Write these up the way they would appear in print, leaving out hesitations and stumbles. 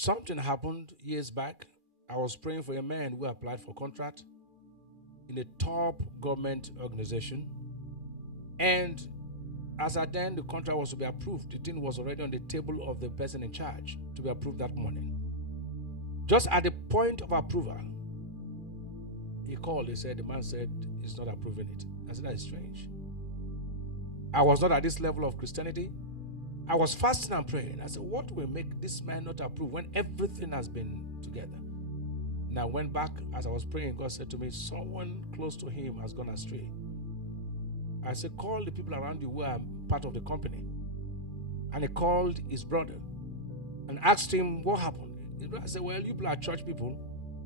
Something happened years back. I was praying for a man who applied for contract in a top government organization. And as at then the contract was to be approved, the thing was already on the table of the person in charge to be approved that morning. Just at the point of approval, he called, the man said he's not approving it. I said, that is strange. I was not at this level of Christianity. I was fasting and praying. I said, what will make this man not approve when everything has been together? And I went back as I was praying. God said to me, someone close to him has gone astray. I said, call the people around you who are part of the company. And he called his brother and asked him what happened. His brother said, well, you people are church people.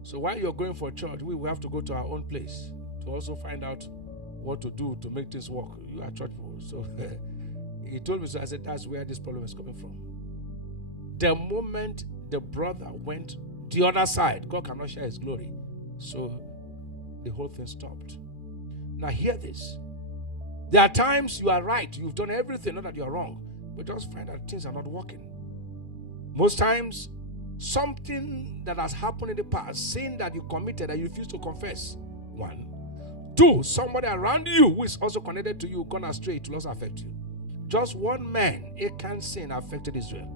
So while you're going for church, we will have to go to our own place to also find out what to do to make things work. You are church people. So he told me, so I said, that's where this problem is coming from. The moment the brother went the other side, God cannot share his glory. So the whole thing stopped. Now hear this. There are times you are right. You've done everything, not that you are wrong. But just find out things are not working. Most times, something that has happened in the past, sin that you committed that you refuse to confess. 1. 2, somebody around you who is also connected to you gone astray, it will also affect you. Just one man, Achan's sin affected Israel.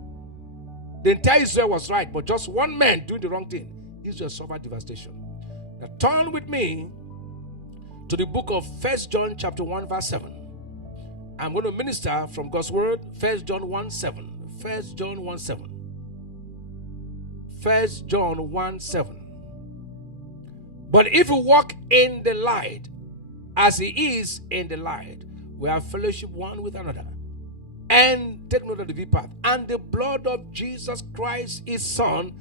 The entire Israel was right, but just one man doing the wrong thing, Israel suffered devastation. Now turn with me to the book of 1 John chapter 1 verse 7. I'm going to minister from God's word. 1 John 1 7. 1 John 1 7. 1 John 1 7. But if we walk in the light, as he is in the light, we have fellowship one with another. And take note of the V part. And the blood of Jesus Christ, his Son,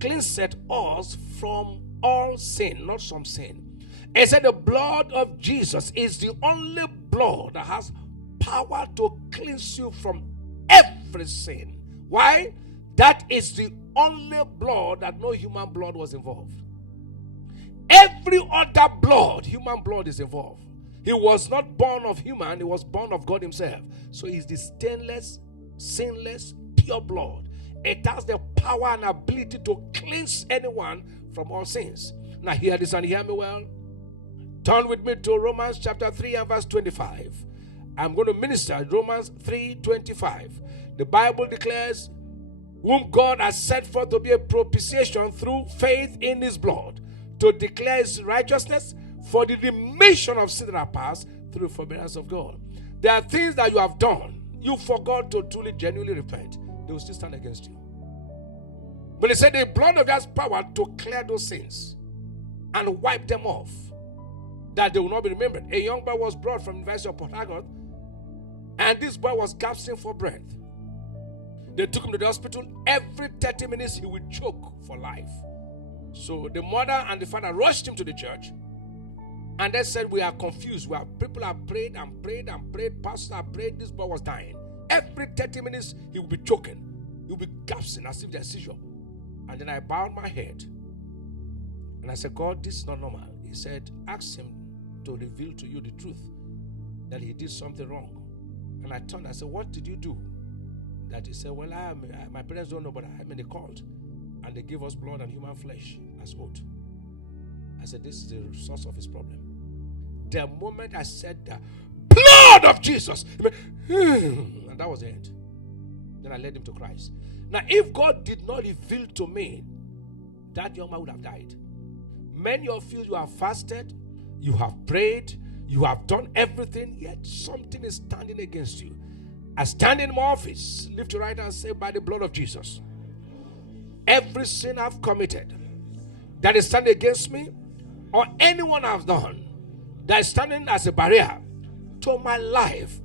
cleanseth us from all sin, not some sin. It said the blood of Jesus is the only blood that has power to cleanse you from every sin. Why? That is the only blood that no human blood was involved. Every other blood, human blood is involved. He was not born of human, he was born of God himself. So he's the stainless, sinless, pure blood. It has the power and ability to cleanse anyone from all sins. Now hear this and hear me well. Turn with me to Romans chapter 3 and verse 25. I'm going to minister Romans 3:25. The Bible declares, whom God has set forth to be a propitiation through faith in his blood, to declare his righteousness for the remission of sin that are past through the forbearance of God. There are things that you have done, you forgot to truly, genuinely repent. They will still stand against you. But he said the blood of God has power to clear those sins and wipe them off, that they will not be remembered. A young boy was brought from the University of Port Harcourt, and this boy was gasping for breath. They took him to the hospital. Every 30 minutes he would choke for life. So the mother and the father rushed him to the church, and they said, we are confused. People have prayed and prayed and prayed. Pastor have prayed. This boy was dying. Every 30 minutes he would be choking. He would be gasping as if there's a seizure. And then I bowed my head and I said, God, this is not normal. He said, ask him to reveal to you the truth, that he did something wrong. And I turned, I said, what did you do? That he said, well, my parents don't know, but I'm in the cult, and they give us blood and human flesh as oath. I said, this is the source of his problem. The moment I said the blood of Jesus, and that was the end. Then I led him to Christ. Now, if God did not reveal to me, that young man would have died. Many of you have fasted, you have prayed, you have done everything, yet something is standing against you. I stand in my office, lift your right hand and say, by the blood of Jesus, every sin I've committed that is standing against me, or anyone I've done that is standing as a barrier to my life,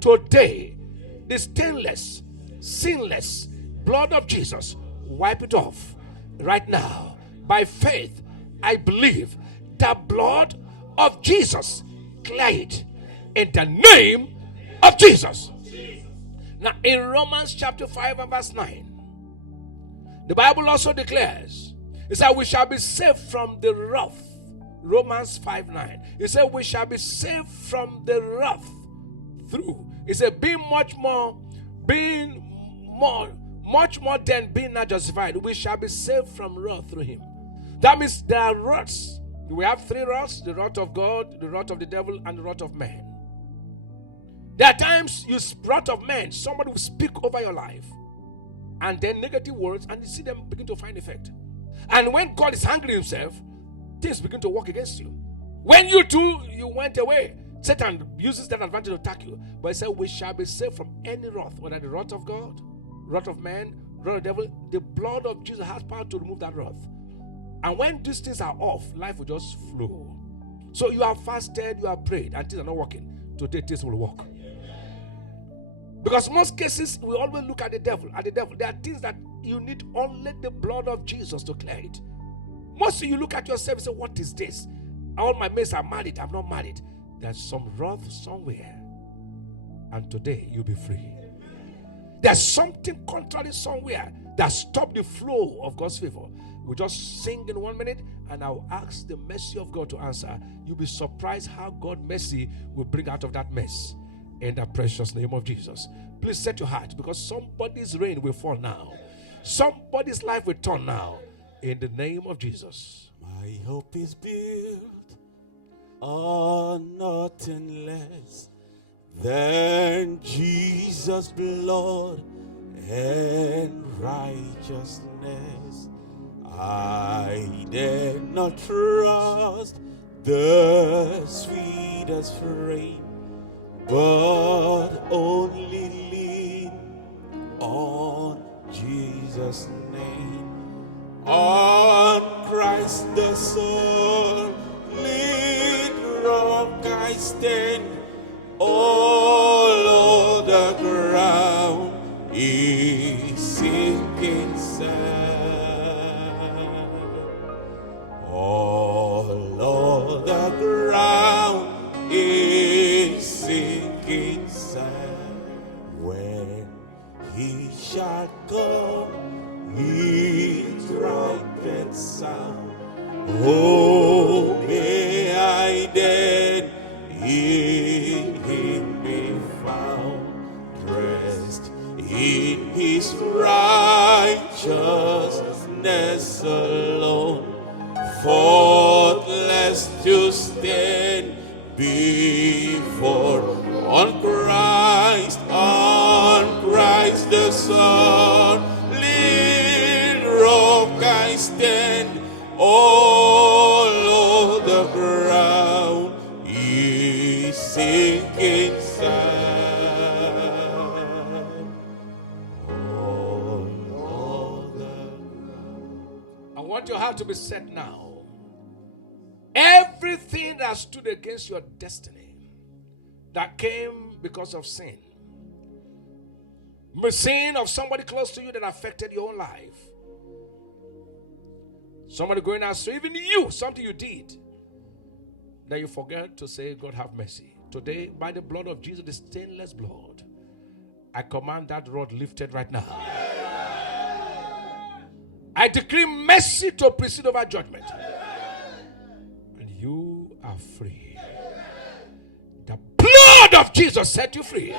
today, the stainless, sinless blood of Jesus, wipe it off right now. By faith, I believe the blood of Jesus, clear it in the name of Jesus. Now, in Romans chapter 5 and verse 9, the Bible also declares, it said, we shall be saved from the wrath. Romans 5:9. It said, we shall be saved from the wrath through. It said, being more much more than being now justified, we shall be saved from wrath through him. That means there are wraths. We have three wraths: the wrath of God, the wrath of the devil, and the wrath of man. There are times you wrath of man, somebody will speak over your life, and then negative words, and you see them begin to find effect. And when God is angry himself, things begin to work against you. When you two, you went away, Satan uses that advantage to attack you. But he said, we shall be saved from any wrath, whether the wrath of God, wrath of man, wrath of the devil. The blood of Jesus has power to remove that wrath. And when these things are off, life will just flow. So you have fasted, you have prayed, and things are not working. Today, things will work. Because most cases, we always look at the devil. There are things that you need only the blood of Jesus to clear it. Most of you look at yourself and say, what is this? All my mates are married, I'm not married. There's some wrath somewhere. And today, you'll be free. There's something contrary somewhere that stopped the flow of God's favor. We'll just sing in 1 minute, and I'll ask the mercy of God to answer. You'll be surprised how God's mercy will bring out of that mess. In the precious name of Jesus. Please set your heart, because somebody's rain will fall now. Somebody's life will turn now. In the name of Jesus. My hope is built on nothing less than Jesus' blood and righteousness. I dare not trust the sweetest frame, but only lean on Jesus' name. On Christ the solid rock I stand. All the ground is sinking sand. All the ground is sinking sand. When he shall come, his trumpet sound. Oh, may I then in him be found, dressed in his righteousness alone, faultless to stand before on Christ the Son. Rock I stand, all the ground is sinking sand. All the ground. I want your heart to be set now. Everything that stood against your destiny, that came because of sin, the sin of somebody close to you that affected your own life. Somebody going astray, even you, something you did, that you forget to say, God have mercy. Today, by the blood of Jesus, the stainless blood, I command that rod lifted right now. I decree mercy to precede over judgment. And you are free. The blood of Jesus set you free.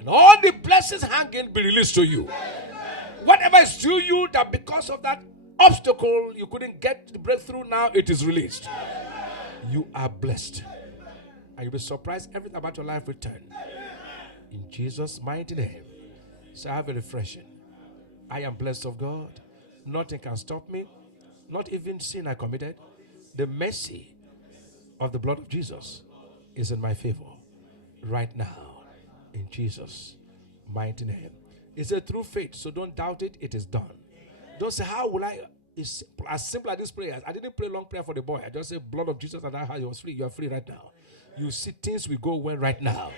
And all the blessings hanging be released to you. Whatever is to you that because of that obstacle you couldn't get the breakthrough, now it is released. You are blessed. And you'll be surprised everything about your life will turn. In Jesus' mighty name. So I have a refreshing. I am blessed of God. Nothing can stop me. Not even sin I committed. The mercy of the blood of Jesus is in my favor right now. In Jesus' mighty name. It's a true faith, so don't doubt it. It is done. Don't say, how will I? It's as simple as this prayer. I didn't pray long prayer for the boy. I just said, blood of Jesus, and that's how he was free. You are free right now. You see things will go well right now.